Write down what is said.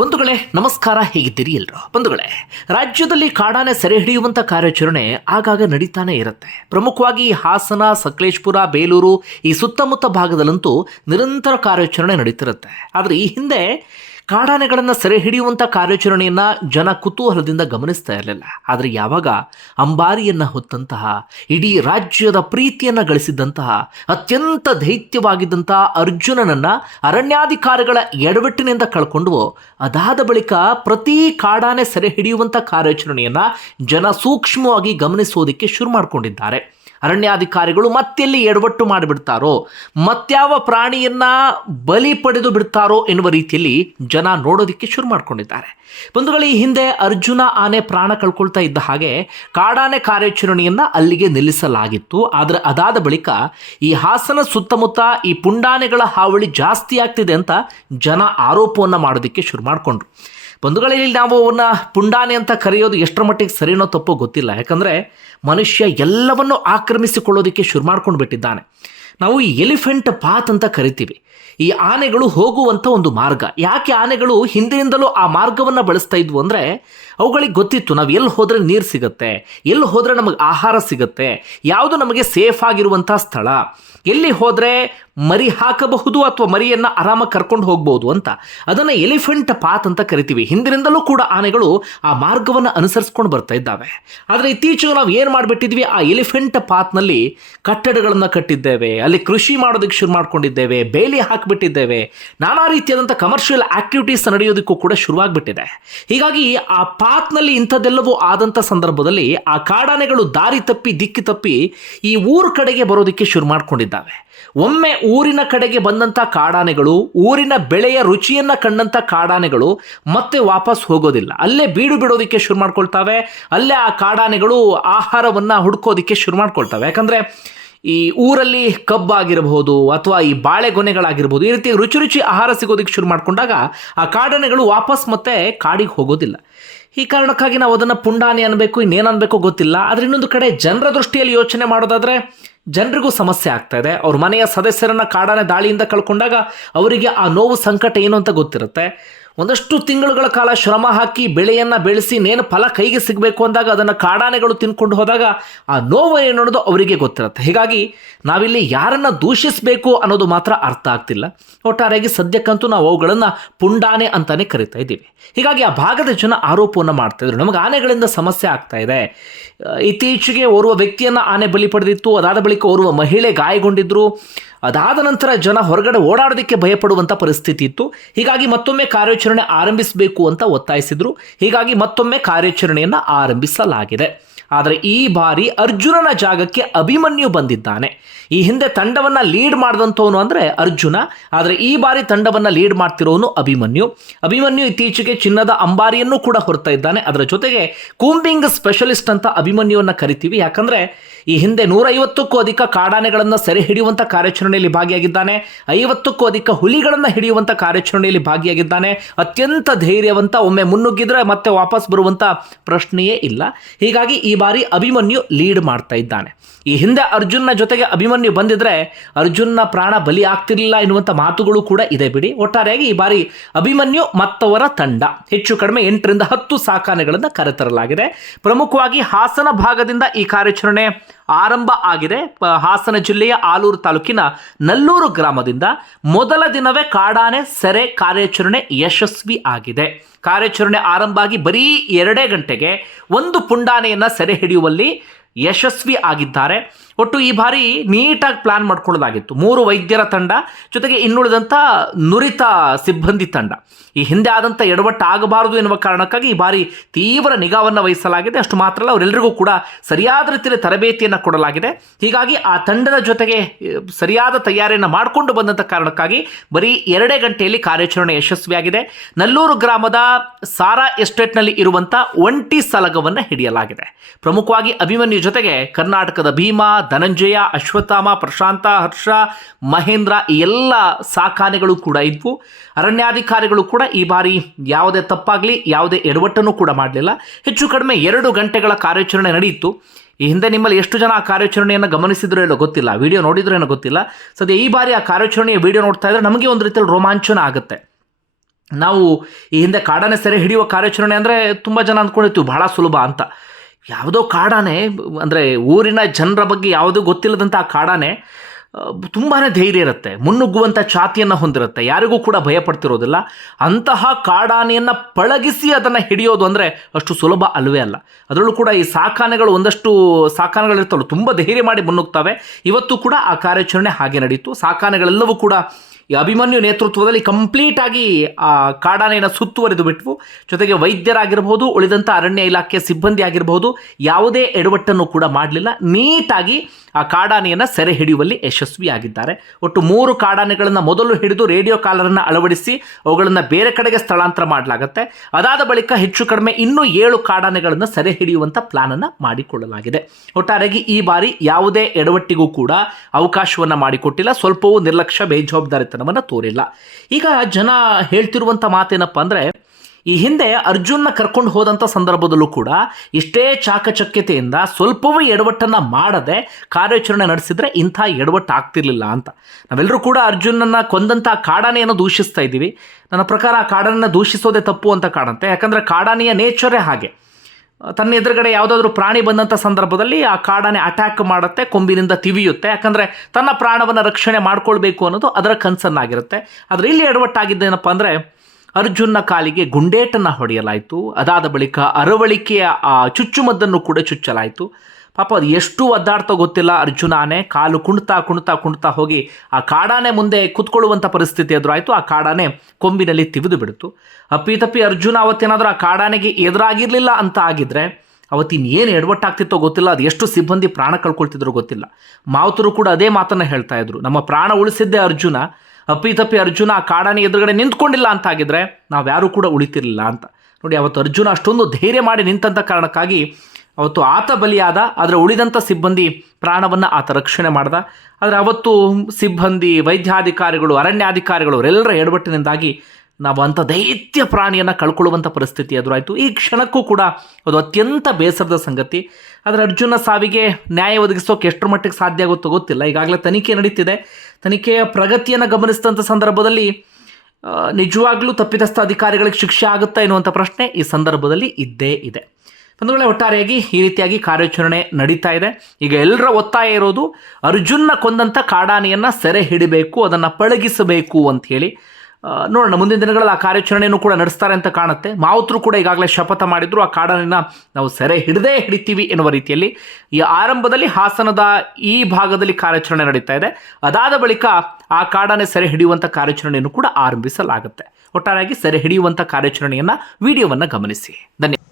ಬಂಧುಗಳೇ ನಮಸ್ಕಾರ, ಹೇಗಿದ್ದೀರಿ ಎಲ್ಲರೂ? ಬಂಧುಗಳೇ, ರಾಜ್ಯದಲ್ಲಿ ಕಾಡಾನೆ ಸೆರೆ ಹಿಡಿಯುವಂಥ ಕಾರ್ಯಾಚರಣೆ ಆಗಾಗ ನಡೀತಾನೆ ಇರುತ್ತೆ. ಪ್ರಮುಖವಾಗಿ ಹಾಸನ, ಸಕಲೇಶಪುರ, ಬೇಲೂರು ಈ ಸುತ್ತಮುತ್ತ ಭಾಗದಲ್ಲಂತೂ ನಿರಂತರ ಕಾರ್ಯಾಚರಣೆ ನಡೀತಿರುತ್ತೆ. ಆದರೆ ಈ ಹಿಂದೆ ಕಾಡಾನೆಗಳನ್ನು ಸೆರೆ ಹಿಡಿಯುವಂಥ ಕಾರ್ಯಾಚರಣೆಯನ್ನು ಜನ ಕುತೂಹಲದಿಂದ ಗಮನಿಸ್ತಾ ಇರಲಿಲ್ಲ. ಆದರೆ ಯಾವಾಗ ಅಂಬಾರಿಯನ್ನು ಹೊತ್ತಂತಹ, ಇಡೀ ರಾಜ್ಯದ ಪ್ರೀತಿಯನ್ನು ಗಳಿಸಿದ್ದಂತಹ, ಅತ್ಯಂತ ದೈತ್ಯವಾಗಿದ್ದಂತಹ ಅರ್ಜುನನನ್ನು ಅರಣ್ಯಾಧಿಕಾರಿಗಳ ಎಡವಟ್ಟಿನಿಂದ ಕಳ್ಕೊಂಡ್ವೋ, ಅದಾದ ಬಳಿಕ ಪ್ರತಿ ಕಾಡಾನೆ ಸೆರೆ ಹಿಡಿಯುವಂಥ ಕಾರ್ಯಾಚರಣೆಯನ್ನು ಜನ ಸೂಕ್ಷ್ಮವಾಗಿ ಗಮನಿಸೋದಕ್ಕೆ ಶುರು ಮಾಡಿಕೊಂಡಿದ್ದಾರೆ. ಅರಣ್ಯಾಧಿಕಾರಿಗಳು ಮತ್ತೆಲ್ಲಿ ಎಡವಟ್ಟು ಮಾಡಿಬಿಡ್ತಾರೋ, ಮತ್ಯಾವ ಪ್ರಾಣಿಯನ್ನ ಬಲಿ ಪಡೆದು ಬಿಡ್ತಾರೋ ಎನ್ನುವ ರೀತಿಯಲ್ಲಿ ಜನ ನೋಡೋದಕ್ಕೆ ಶುರು ಮಾಡ್ಕೊಂಡಿದ್ದಾರೆ. ಬಂಧುಗಳು, ಈ ಹಿಂದೆ ಅರ್ಜುನ ಆನೆ ಪ್ರಾಣ ಕಳ್ಕೊಳ್ತಾ ಇದ್ದ ಹಾಗೆ ಕಾಡಾನೆ ಕಾರ್ಯಾಚರಣೆಯನ್ನ ಅಲ್ಲಿಗೆ ನಿಲ್ಲಿಸಲಾಗಿತ್ತು. ಆದರೆ ಅದಾದ ಬಳಿಕ ಈ ಹಾಸನ ಸುತ್ತಮುತ್ತ ಈ ಪುಂಡಾನೆಗಳ ಹಾವಳಿ ಜಾಸ್ತಿ ಆಗ್ತಿದೆ ಅಂತ ಜನ ಆರೋಪವನ್ನು ಮಾಡೋದಕ್ಕೆ ಶುರು ಮಾಡಿಕೊಂಡ್ರು. ಬಂಧುಗಳಲ್ಲಿ ನಾವು ಅವನ್ನ ಪುಂಡಾನೆ ಅಂತ ಕರೆಯೋದು ಎಷ್ಟರ ಮಟ್ಟಿಗೆ ಸರಿನೋ ತಪ್ಪೋ ಗೊತ್ತಿಲ್ಲ. ಯಾಕಂದರೆ ಮನುಷ್ಯ ಎಲ್ಲವನ್ನು ಆಕ್ರಮಿಸಿಕೊಳ್ಳೋದಕ್ಕೆ ಶುರು ಮಾಡ್ಕೊಂಡು ಬಿಟ್ಟಿದ್ದಾನೆ. ನಾವು ಈ ಎಲಿಫೆಂಟ್ ಪಾತ್ ಅಂತ ಕರಿತೀವಿ. ಈ ಆನೆಗಳು ಹೋಗುವಂಥ ಒಂದು ಮಾರ್ಗ. ಯಾಕೆ ಆನೆಗಳು ಹಿಂದಿನಿಂದಲೂ ಆ ಮಾರ್ಗವನ್ನು ಬಳಸ್ತಾ ಇದ್ವು ಅಂದರೆ, ಅವುಗಳಿಗೆ ಗೊತ್ತಿತ್ತು ನಾವು ಎಲ್ಲಿ ಹೋದರೆ ನೀರು ಸಿಗುತ್ತೆ, ಎಲ್ಲಿ ಹೋದರೆ ನಮಗೆ ಆಹಾರ ಸಿಗುತ್ತೆ, ಯಾವುದು ನಮಗೆ ಸೇಫ್ ಆಗಿರುವಂಥ ಸ್ಥಳ, ಎಲ್ಲಿ ಹೋದರೆ ಮರಿ ಹಾಕಬಹುದು ಅಥವಾ ಮರಿಯನ್ನು ಆರಾಮಾಗಿ ಕರ್ಕೊಂಡು ಹೋಗ್ಬೋದು ಅಂತ. ಅದನ್ನು ಎಲಿಫೆಂಟ್ ಪಾತ್ ಅಂತ ಕರಿತೀವಿ. ಹಿಂದಿನಿಂದಲೂ ಕೂಡ ಆನೆಗಳು ಆ ಮಾರ್ಗವನ್ನು ಅನುಸರಿಸ್ಕೊಂಡು ಬರ್ತಾ ಇದ್ದಾವೆ. ಆದರೆ ಇತ್ತೀಚೆಗೆ ನಾವು ಏನು ಮಾಡಿಬಿಟ್ಟಿದ್ವಿ, ಆ ಎಲಿಫೆಂಟ್ ಪಾತ್ನಲ್ಲಿ ಕಟ್ಟಡಗಳನ್ನು ಕಟ್ಟಿದ್ದೇವೆ, ಅಲ್ಲಿ ಕೃಷಿ ಮಾಡೋದಕ್ಕೆ ಶುರು ಮಾಡ್ಕೊಂಡಿದ್ದೇವೆ, ಬೇಲಿ ಹಾಕಿಬಿಟ್ಟಿದ್ದೇವೆ, ನಾನಾ ರೀತಿಯಾದಂಥ ಕಮರ್ಷಿಯಲ್ ಆಕ್ಟಿವಿಟೀಸ್ ನಡೆಯೋದಕ್ಕೂ ಕೂಡ ಶುರುವಾಗ್ಬಿಟ್ಟಿದೆ. ಹೀಗಾಗಿ ಆ ಪಾತ್ನಲ್ಲಿ ಇಂಥದ್ದೆಲ್ಲವೂ ಆದಂಥ ಸಂದರ್ಭದಲ್ಲಿ ಆ ಕಾಡಾನೆಗಳು ದಾರಿ ತಪ್ಪಿ ದಿಕ್ಕಿ ತಪ್ಪಿ ಈ ಊರ ಕಡೆಗೆ ಬರೋದಕ್ಕೆ ಶುರು ಮಾಡ್ಕೊಂಡಿದ್ದಾವೆ. ಒಮ್ಮೆ ಊರಿನ ಕಡೆಗೆ ಬಂದಂಥ ಕಾಡಾನೆಗಳು, ಊರಿನ ಬೆಳೆಯ ರುಚಿಯನ್ನು ಕಂಡಂಥ ಕಾಡಾನೆಗಳು ಮತ್ತೆ ವಾಪಸ್ ಹೋಗೋದಿಲ್ಲ. ಅಲ್ಲೇ ಬೀಡು ಬಿಡೋದಕ್ಕೆ ಶುರು ಮಾಡ್ಕೊಳ್ತವೆ. ಅಲ್ಲೇ ಆ ಕಾಡಾನೆಗಳು ಆಹಾರವನ್ನು ಹುಡ್ಕೋದಕ್ಕೆ ಶುರು ಮಾಡ್ಕೊಳ್ತವೆ. ಯಾಕಂದರೆ ಈ ಊರಲ್ಲಿ ಕಬ್ಬಾಗಿರಬಹುದು ಅಥವಾ ಈ ಬಾಳೆಗೊನೆಗಳಾಗಿರ್ಬೋದು, ಈ ರೀತಿ ರುಚಿ ರುಚಿ ಆಹಾರ ಸಿಗೋದಕ್ಕೆ ಶುರು ಮಾಡ್ಕೊಂಡಾಗ ಆ ಕಾಡಾನೆಗಳು ವಾಪಸ್ ಮತ್ತೆ ಕಾಡಿಗೆ ಹೋಗೋದಿಲ್ಲ. ಈ ಕಾರಣಕ್ಕಾಗಿ ನಾವು ಅದನ್ನು ಪುಂಡಾನೆ ಅನ್ಬೇಕು, ಇನ್ನೇನು ಅನ್ಬೇಕು ಗೊತ್ತಿಲ್ಲ. ಆದರೆ ಇನ್ನೊಂದು ಕಡೆ ಜನರ ದೃಷ್ಟಿಯಲ್ಲಿ ಯೋಚನೆ ಮಾಡೋದಾದರೆ ಜನರಿಗೂ ಸಮಸ್ಯೆ ಆಗ್ತಾ ಇದೆ. ಅವ್ರ ಮನೆಯ ಸದಸ್ಯರನ್ನು ಕಾಡಾನೆ ದಾಳಿಯಿಂದ ಕಳ್ಕೊಂಡಾಗ ಅವರಿಗೆ ಆ ನೋವು ಸಂಕಟ ಏನು ಅಂತ ಗೊತ್ತಿರುತ್ತೆ. ಒಂದಷ್ಟು ತಿಂಗಳುಗಳ ಕಾಲ ಶ್ರಮ ಹಾಕಿ ಬೆಳೆಯನ್ನು ಬೆಳೆಸಿ ನೇನು ಫಲ ಕೈಗೆ ಸಿಗಬೇಕು ಅಂದಾಗ ಅದನ್ನು ಕಾಡಾನೆಗಳು ತಿನ್ಕೊಂಡು ಹೋದಾಗ ಆ ನೋವು ಏನು ಅನ್ನೋದು ಅವರಿಗೆ ಗೊತ್ತಿರುತ್ತೆ. ಹೀಗಾಗಿ ನಾವಿಲ್ಲಿ ಯಾರನ್ನು ದೂಷಿಸಬೇಕು ಅನ್ನೋದು ಮಾತ್ರ ಅರ್ಥ ಆಗ್ತಿಲ್ಲ. ಒಟ್ಟಾರೆಯಾಗಿ ಸದ್ಯಕ್ಕಂತೂ ನಾವು ಅವುಗಳನ್ನು ಪುಂಡಾನೆ ಅಂತಾನೆ ಕರಿತಾ ಇದ್ದೀವಿ. ಹೀಗಾಗಿ ಆ ಭಾಗದ ಜನ ಆರೋಪವನ್ನು ಮಾಡ್ತಾ ಇದ್ರು, ನಮಗೆ ಆನೆಗಳಿಂದ ಸಮಸ್ಯೆ ಆಗ್ತಾ ಇದೆ. ಇತ್ತೀಚೆಗೆ ಓರ್ವ ವ್ಯಕ್ತಿಯನ್ನು ಆನೆ ಬಲಿ ಪಡೆದಿತ್ತು. ಅದಾದ ಬಳಿಕ ಓರ್ವ ಮಹಿಳೆ ಗಾಯಗೊಂಡಿದ್ರು. ಅದಾದ ನಂತರ ಜನ ಹೊರಗಡೆ ಓಡಾಡೋದಕ್ಕೆ ಭಯಪಡುವಂಥ ಪರಿಸ್ಥಿತಿ ಇತ್ತು. ಹೀಗಾಗಿ ಮತ್ತೊಮ್ಮೆ ಕಾರ್ಯಾಚರಣೆ ಆರಂಭಿಸಬೇಕು ಅಂತ ಒತ್ತಾಯಿಸಿದ್ರು. ಹೀಗಾಗಿ ಮತ್ತೊಮ್ಮೆ ಕಾರ್ಯಾಚರಣೆಯನ್ನು ಆರಂಭಿಸಲಾಗಿದೆ. ಆದರೆ ಈ ಬಾರಿ ಅರ್ಜುನನ ಜಾಗಕ್ಕೆ ಅಭಿಮನ್ಯು ಬಂದಿದ್ದಾನೆ. ಈ ಹಿಂದೆ ತಂಡವನ್ನು ಲೀಡ್ ಮಾಡಿದಂಥವನು ಅಂದರೆ ಅರ್ಜುನ, ಆದರೆ ಈ ಬಾರಿ ತಂಡವನ್ನು ಲೀಡ್ ಮಾಡ್ತಿರೋನು ಅಭಿಮನ್ಯು. ಅಭಿಮನ್ಯು ಇತ್ತೀಚೆಗೆ ಚಿನ್ನದ ಅಂಬಾರಿಯನ್ನು ಕೂಡ ಹೊರ್ತಾ ಇದ್ದಾನೆ. ಅದರ ಜೊತೆಗೆ ಕೂಂಬಿಂಗ್ ಸ್ಪೆಷಲಿಸ್ಟ್ ಅಂತ ಅಭಿಮನ್ಯುವನ್ನು ಕರಿತೀವಿ. ಯಾಕಂದರೆ ಈ ಹಿಂದೆ 150ಕ್ಕೂ ಅಧಿಕ ಕಾಡಾನೆಗಳನ್ನು ಸೆರೆ ಹಿಡಿಯುವಂಥ ಕಾರ್ಯಾಚರಣೆಯಲ್ಲಿ ಭಾಗಿಯಾಗಿದ್ದಾನೆ. 50ಕ್ಕೂ ಅಧಿಕ ಹುಲಿಗಳನ್ನು ಹಿಡಿಯುವಂಥ ಕಾರ್ಯಾಚರಣೆಯಲ್ಲಿ ಭಾಗಿಯಾಗಿದ್ದಾನೆ. ಅತ್ಯಂತ ಧೈರ್ಯವಂತ. ಒಮ್ಮೆ ಮುನ್ನುಗ್ಗಿದ್ರೆ ಮತ್ತೆ ವಾಪಸ್ ಬರುವಂಥ ಪ್ರಶ್ನೆಯೇ ಇಲ್ಲ. ಹೀಗಾಗಿ ಈ ಬಾರಿ ಅಭಿಮನ್ಯು ಲೀಡ್ ಮಾಡ್ತಾ ಇದ್ದಾನೆ. ಈ ಹಿಂದೆ ಅರ್ಜುನ್ನ ಜೊತೆಗೆ ಅಭಿಮನ್ಯು ಬಂದಿದ್ರೆ ಅರ್ಜುನ್ನ ಪ್ರಾಣ ಬಲಿ ಆಗ್ತಿರಲಿಲ್ಲ ಎನ್ನುವಂಥ ಮಾತುಗಳು ಕೂಡ ಇದೆ ಬಿಡಿ. ಒಟ್ಟಾರೆಯಾಗಿ ಈ ಬಾರಿ ಅಭಿಮನ್ಯು ಮತ್ತವರ ತಂಡ ಹೆಚ್ಚು ಕಡಿಮೆ 8ರಿಂದ 10 ಸಾಕಾನೆಗಳನ್ನು ಕರೆತರಲಾಗಿದೆ. ಪ್ರಮುಖವಾಗಿ ಹಾಸನ ಭಾಗದಿಂದ ಈ ಕಾರ್ಯಾಚರಣೆ ಆರಂಭ ಆಗಿದೆ. ಹಾಸನ ಜಿಲ್ಲೆಯ ಆಲೂರು ತಾಲೂಕಿನ ನಲ್ಲೂರು ಗ್ರಾಮದಿಂದ ಮೊದಲ ದಿನವೇ ಕಾಡಾನೆ ಸೆರೆ ಕಾರ್ಯಾಚರಣೆ ಯಶಸ್ವಿ ಆಗಿದೆ. ಕಾರ್ಯಾಚರಣೆ ಆರಂಭ ಆಗಿ ಬರೀ 2 ಗಂಟೆಗೆ ಒಂದು ಪುಂಡಾನೆಯನ್ನು ಸೆರೆ ಹಿಡಿಯುವಲ್ಲಿ ಯಶಸ್ವಿ ಆಗಿದ್ದಾರೆ. ಒಟ್ಟು ಈ ಬಾರಿ ನೀಟಾಗಿ ಪ್ಲಾನ್ ಮಾಡ್ಕೊಳ್ಳೋದಾಗಿತ್ತು. 3 ವೈದ್ಯರ ತಂಡ ಜೊತೆಗೆ ಇನ್ನುಳಿದಂಥ ನುರಿತ ಸಿಬ್ಬಂದಿ ತಂಡ. ಈ ಹಿಂದೆ ಆದಂಥ ಎಡವಟ್ಟು ಆಗಬಾರದು ಎನ್ನುವ ಕಾರಣಕ್ಕಾಗಿ ಈ ಬಾರಿ ತೀವ್ರ ನಿಗಾವನ್ನು ವಹಿಸಲಾಗಿದೆ. ಅಷ್ಟು ಮಾತ್ರ ಅಲ್ಲ, ಅವರೆಲ್ಲರಿಗೂ ಕೂಡ ಸರಿಯಾದ ರೀತಿಯಲ್ಲಿ ತರಬೇತಿಯನ್ನು ಕೊಡಲಾಗಿದೆ. ಹೀಗಾಗಿ ಆ ತಂಡದ ಜೊತೆಗೆ ಸರಿಯಾದ ತಯಾರಿಯನ್ನು ಮಾಡಿಕೊಂಡು ಬಂದಂಥ ಕಾರಣಕ್ಕಾಗಿ ಬರೀ 2 ಗಂಟೆಯಲ್ಲಿ ಕಾರ್ಯಾಚರಣೆ ಯಶಸ್ವಿಯಾಗಿದೆ. ನಲ್ಲೂರು ಗ್ರಾಮದ ಸಾರಾ ಎಸ್ಟೇಟ್ನಲ್ಲಿ ಇರುವಂಥ ಒಂಟಿ ಸಲಗವನ್ನು ಹಿಡಿಯಲಾಗಿದೆ. ಪ್ರಮುಖವಾಗಿ ಅಭಿಮನ್ಯು ಜೊತೆಗೆ ಕರ್ನಾಟಕದ ಭೀಮಾ, ಧನಂಜಯ, ಅಶ್ವತ್ಥಾಮ, ಪ್ರಶಾಂತ, ಹರ್ಷ, ಮಹೇಂದ್ರ ಈ ಎಲ್ಲ ಸಾಕಾನೆಗಳು ಕೂಡ ಇದ್ವು. ಅರಣ್ಯಾಧಿಕಾರಿಗಳು ಕೂಡ ಈ ಬಾರಿ ಯಾವುದೇ ತಪ್ಪಾಗಲಿ ಯಾವುದೇ ಎಡವಟ್ಟನ್ನು ಕೂಡ ಮಾಡಲಿಲ್ಲ. ಹೆಚ್ಚು ಕಡಿಮೆ 2 ಗಂಟೆಗಳ ಕಾರ್ಯಾಚರಣೆ ನಡೆಯಿತು. ಈ ಹಿಂದೆ ನಿಮ್ಮಲ್ಲಿ ಎಷ್ಟು ಜನ ಆ ಕಾರ್ಯಾಚರಣೆಯನ್ನು ಗಮನಿಸಿದ್ರೋ ಏನೋ ಗೊತ್ತಿಲ್ಲ, ವಿಡಿಯೋ ನೋಡಿದ್ರೋ ಏನೋ ಗೊತ್ತಿಲ್ಲ. ಸದ್ಯ ಈ ಬಾರಿ ಆ ಕಾರ್ಯಾಚರಣೆಯ ವಿಡಿಯೋ ನೋಡ್ತಾ ಇದ್ರೆ ನಮಗೆ ಒಂದು ರೀತಿಯಲ್ಲಿ ರೋಮಾಂಚನ ಆಗುತ್ತೆ. ನಾವು ಈ ಹಿಂದೆ ಕಾಡಾನೆ ಸೆರೆ ಹಿಡಿಯುವ ಕಾರ್ಯಾಚರಣೆ ಅಂದರೆ ತುಂಬ ಜನ ಅಂದ್ಕೊಂಡಿರ್ತೀವಿ ಬಹಳ ಸುಲಭ ಅಂತ. ಯಾವುದೋ ಕಾಡಾನೆ ಅಂದರೆ ಊರಿನ ಜನರ ಬಗ್ಗೆ ಯಾವುದೂ ಗೊತ್ತಿಲ್ಲದಂಥ ಆ ಕಾಡಾನೆ ತುಂಬಾ ಧೈರ್ಯ ಇರುತ್ತೆ, ಮುನ್ನುಗ್ಗುವಂಥ ಛಾತಿಯನ್ನು ಹೊಂದಿರುತ್ತೆ, ಯಾರಿಗೂ ಕೂಡ ಭಯಪಡ್ತಿರೋದಿಲ್ಲ. ಅಂತಹ ಕಾಡಾನೆಯನ್ನು ಪಳಗಿಸಿ ಅದನ್ನು ಹಿಡಿಯೋದು ಅಂದರೆ ಅಷ್ಟು ಸುಲಭ ಅಲ್ಲವೇ ಅಲ್ಲ. ಅದರಲ್ಲೂ ಕೂಡ ಈ ಸಾಕಾನೆಗಳು, ಒಂದಷ್ಟು ಸಾಕಾನೆಗಳಿರ್ತವೆ, ತುಂಬ ಧೈರ್ಯ ಮಾಡಿ ಮುನ್ನುಗ್ತವೆ. ಇವತ್ತು ಕೂಡ ಆ ಕಾರ್ಯಾಚರಣೆ ಹಾಗೆ ನಡೀತು. ಸಾಕಾನೆಗಳೆಲ್ಲವೂ ಕೂಡ ಈ ಅಭಿಮನ್ಯು ನೇತೃತ್ವದಲ್ಲಿ ಕಂಪ್ಲೀಟಾಗಿ ಆ ಕಾಡಾನೆಯನ್ನು ಸುತ್ತುವರಿದು ಬಿಟ್ವು. ಜೊತೆಗೆ ವೈದ್ಯರಾಗಿರ್ಬೋದು, ಉಳಿದಂಥ ಅರಣ್ಯ ಇಲಾಖೆ ಸಿಬ್ಬಂದಿ ಆಗಿರ್ಬೋದು, ಯಾವುದೇ ಎಡವಟ್ಟನ್ನು ಕೂಡ ಮಾಡಲಿಲ್ಲ. ನೀಟಾಗಿ ಆ ಕಾಡಾನೆಯನ್ನು ಸೆರೆ ಹಿಡಿಯುವಲ್ಲಿ ಯಶಸ್ವಿಯಾಗಿದ್ದಾರೆ. ಒಟ್ಟು 3 ಕಾಡಾನೆಗಳನ್ನು ಮೊದಲು ಹಿಡಿದು ರೇಡಿಯೋ ಕಾಲರನ್ನು ಅಳವಡಿಸಿ ಅವುಗಳನ್ನು ಬೇರೆ ಕಡೆಗೆ ಸ್ಥಳಾಂತರ ಮಾಡಲಾಗುತ್ತೆ. ಅದಾದ ಬಳಿಕ ಹೆಚ್ಚು ಕಡಿಮೆ ಇನ್ನೂ 7 ಕಾಡಾನೆಗಳನ್ನು ಸೆರೆ ಹಿಡಿಯುವಂಥ ಪ್ಲಾನನ್ನು ಮಾಡಿಕೊಳ್ಳಲಾಗಿದೆ. ಒಟ್ಟಾರೆಯಾಗಿ ಈ ಬಾರಿ ಯಾವುದೇ ಎಡವಟ್ಟಿಗೂ ಕೂಡ ಅವಕಾಶವನ್ನು ಮಾಡಿಕೊಟ್ಟಿಲ್ಲ. ಸ್ವಲ್ಪವೂ ನಿರ್ಲಕ್ಷ್ಯ, ಬೇಜವಾಬ್ದಾರಿತನವನ್ನು ತೋರಿಲ್ಲ. ಈಗ ಜನ ಹೇಳ್ತಿರುವಂಥ ಮಾತೇನಪ್ಪ ಅಂದರೆ, ಈ ಹಿಂದೆ ಅರ್ಜುನ್ನ ಕರ್ಕೊಂಡು ಹೋದಂಥ ಸಂದರ್ಭದಲ್ಲೂ ಕೂಡ ಇಷ್ಟೇ ಚಾಕಚಕ್ಯತೆಯಿಂದ ಸ್ವಲ್ಪವೂ ಎಡವಟ್ಟನ್ನು ಮಾಡದೆ ಕಾರ್ಯಾಚರಣೆ ನಡೆಸಿದರೆ ಇಂಥ ಎಡವಟ್ಟು ಆಗ್ತಿರ್ಲಿಲ್ಲ ಅಂತ. ನಾವೆಲ್ಲರೂ ಕೂಡ ಅರ್ಜುನನ್ನು ಕೊಂದಂಥ ಕಾಡಾನೆಯನ್ನು ದೂಷಿಸ್ತಾ ಇದ್ದೀವಿ. ನನ್ನ ಪ್ರಕಾರ ಆ ಕಾಡಾನೆಯನ್ನು ದೂಷಿಸೋದೇ ತಪ್ಪು ಅಂತ ಕಾಣುತ್ತೆ. ಯಾಕಂದರೆ ಕಾಡಾನೆಯ ನೇಚರೇ ಹಾಗೆ. ತನ್ನ ಎದುರುಗಡೆ ಯಾವುದಾದ್ರೂ ಪ್ರಾಣಿ ಬಂದಂಥ ಸಂದರ್ಭದಲ್ಲಿ ಆ ಕಾಡಾನೆ ಅಟ್ಯಾಕ್ ಮಾಡುತ್ತೆ, ಕೊಂಬಿನಿಂದ ತಿವಿಯುತ್ತೆ. ಯಾಕಂದರೆ ತನ್ನ ಪ್ರಾಣವನ್ನು ರಕ್ಷಣೆ ಮಾಡ್ಕೊಳ್ಬೇಕು ಅನ್ನೋದು ಅದರ ಕನ್ಸನ್ನಾಗಿರುತ್ತೆ. ಆದರೆ ಇಲ್ಲಿ ಎಡವಟ್ಟಾಗಿದ್ದೇನಪ್ಪ ಅಂದರೆ, ಅರ್ಜುನ್ನ ಕಾಲಿಗೆ ಗುಂಡೇಟನ್ನು ಹೊಡೆಯಲಾಯಿತು. ಅದಾದ ಬಳಿಕ ಅರವಳಿಕೆಯ ಆ ಚುಚ್ಚುಮದ್ದನ್ನು ಕೂಡ ಚುಚ್ಚಲಾಯಿತು. ಪಾಪ ಅದು ಎಷ್ಟು ಒದ್ದಾಡ್ತೋ ಗೊತ್ತಿಲ್ಲ. ಅರ್ಜುನ ಆನೆ ಕಾಲು ಕುಣ್ತಾ ಹೋಗಿ ಆ ಕಾಡಾನೆ ಮುಂದೆ ಕುತ್ಕೊಳ್ಳುವಂಥ ಪರಿಸ್ಥಿತಿ ಎದುರಾಯಿತು. ಆ ಕಾಡಾನೆ ಕೊಂಬಿನಲ್ಲಿ ತಿವಿದು ಬಿಡ್ತು. ಅಪ್ಪಿತಪ್ಪಿ ಅರ್ಜುನ ಅವತ್ತೇನಾದರೂ ಆ ಕಾಡಾನೆಗೆ ಎದುರಾಗಿರಲಿಲ್ಲ ಅಂತ ಆಗಿದ್ರೆ ಅವತ್ತಿನೇನು ಎಡವಟ್ಟಾಗ್ತಿತ್ತೋ ಗೊತ್ತಿಲ್ಲ. ಅದು ಎಷ್ಟು ಸಿಬ್ಬಂದಿ ಪ್ರಾಣ ಕಳ್ಕೊಳ್ತಿದ್ರು ಗೊತ್ತಿಲ್ಲ. ಮಾವುತರು ಕೂಡ ಅದೇ ಮಾತನ್ನು ಹೇಳ್ತಾ ಇದ್ರು, ನಮ್ಮ ಪ್ರಾಣ ಉಳಿಸಿದ್ದೇ ಅರ್ಜುನ, ಅಪ್ಪಿತಪ್ಪಿ ಅರ್ಜುನ ಆ ಕಾಡಾನೆ ಎದುರುಗಡೆ ನಿಂತ್ಕೊಂಡಿಲ್ಲ ಅಂತ ಆಗಿದ್ರೆ ನಾವ್ಯಾರೂ ಕೂಡ ಉಳಿತಿರ್ಲಿಲ್ಲ ಅಂತ. ನೋಡಿ, ಅವತ್ತು ಅರ್ಜುನ ಅಷ್ಟೊಂದು ಧೈರ್ಯ ಮಾಡಿ ನಿಂತಂಥ ಕಾರಣಕ್ಕಾಗಿ ಅವತ್ತು ಆತ ಬಲಿಯಾದ. ಆದರೆ ಉಳಿದಂಥ ಸಿಬ್ಬಂದಿ ಪ್ರಾಣವನ್ನು ಆತ ರಕ್ಷಣೆ ಮಾಡ್ದ. ಆದರೆ ಅವತ್ತು ಸಿಬ್ಬಂದಿ, ವೈದ್ಯಾಧಿಕಾರಿಗಳು, ಅರಣ್ಯಾಧಿಕಾರಿಗಳು ಅವರೆಲ್ಲರ ಎಡವಟ್ಟಿನಿಂದಾಗಿ ನಾವು ಅಂಥ ದೈತ್ಯ ಪ್ರಾಣಿಯನ್ನು ಕಳ್ಕೊಳ್ಳುವಂಥ ಪರಿಸ್ಥಿತಿ ಎದುರಾಯಿತು. ಈ ಕ್ಷಣಕ್ಕೂ ಕೂಡ ಅದು ಅತ್ಯಂತ ಬೇಸರದ ಸಂಗತಿ. ಆದರೆ ಅರ್ಜುನ ಸಾವಿಗೆ ನ್ಯಾಯ ಒದಗಿಸೋಕೆ ಎಷ್ಟರ ಮಟ್ಟಿಗೆ ಸಾಧ್ಯ ಆಗುತ್ತೋ ಗೊತ್ತಿಲ್ಲ. ಈಗಾಗಲೇ ತನಿಖೆ ನಡೀತಿದೆ. ತನಿಖೆಯ ಪ್ರಗತಿಯನ್ನು ಗಮನಿಸಿದಂಥ ಸಂದರ್ಭದಲ್ಲಿ ನಿಜವಾಗ್ಲೂ ತಪ್ಪಿತಸ್ಥ ಅಧಿಕಾರಿಗಳಿಗೆ ಶಿಕ್ಷೆ ಆಗುತ್ತಾ ಎನ್ನುವಂಥ ಪ್ರಶ್ನೆ ಈ ಸಂದರ್ಭದಲ್ಲಿ ಇದ್ದೇ ಇದೆ. ಬಂಧುಗಳೇ, ಒಟ್ಟಾರೆಯಾಗಿ ಈ ರೀತಿಯಾಗಿ ಕಾರ್ಯಾಚರಣೆ ನಡೀತಾ ಇದೆ. ಈಗ ಎಲ್ಲರ ಒತ್ತಾಯ ಇರೋದು ಅರ್ಜುನ್ನ ಕೊಂದಂಥ ಕಾಡಾನೆಯನ್ನು ಸೆರೆ ಹಿಡಿಬೇಕು, ಅದನ್ನು ಪಳಗಿಸಬೇಕು ಅಂತ ಹೇಳಿ. ನೋಡೋಣ, ಮುಂದಿನ ದಿನಗಳಲ್ಲಿ ಆ ಕಾರ್ಯಾಚರಣೆಯನ್ನು ಕೂಡ ನಡೆಸ್ತಾರೆ ಅಂತ ಕಾಣುತ್ತೆ. ಮಾವುತರು ಕೂಡ ಈಗಾಗಲೇ ಶಪಥ ಮಾಡಿದ್ರು, ಆ ಕಾಡಾನೆಯನ್ನು ನಾವು ಸೆರೆ ಹಿಡಿತೀವಿ ಎನ್ನುವ ರೀತಿಯಲ್ಲಿ. ಈ ಆರಂಭದಲ್ಲಿ ಹಾಸನದ ಈ ಭಾಗದಲ್ಲಿ ಕಾರ್ಯಾಚರಣೆ ನಡೀತಾ ಇದೆ. ಅದಾದ ಬಳಿಕ ಆ ಕಾಡಾನೆ ಸೆರೆ ಹಿಡಿಯುವಂಥ ಕಾರ್ಯಾಚರಣೆಯನ್ನು ಕೂಡ ಆರಂಭಿಸಲಾಗುತ್ತೆ. ಒಟ್ಟಾರೆಯಾಗಿ ಸೆರೆ ಹಿಡಿಯುವಂಥ ಕಾರ್ಯಾಚರಣೆಯನ್ನು ವಿಡಿಯೋವನ್ನು ಗಮನಿಸಿ. ಧನ್ಯವಾದ.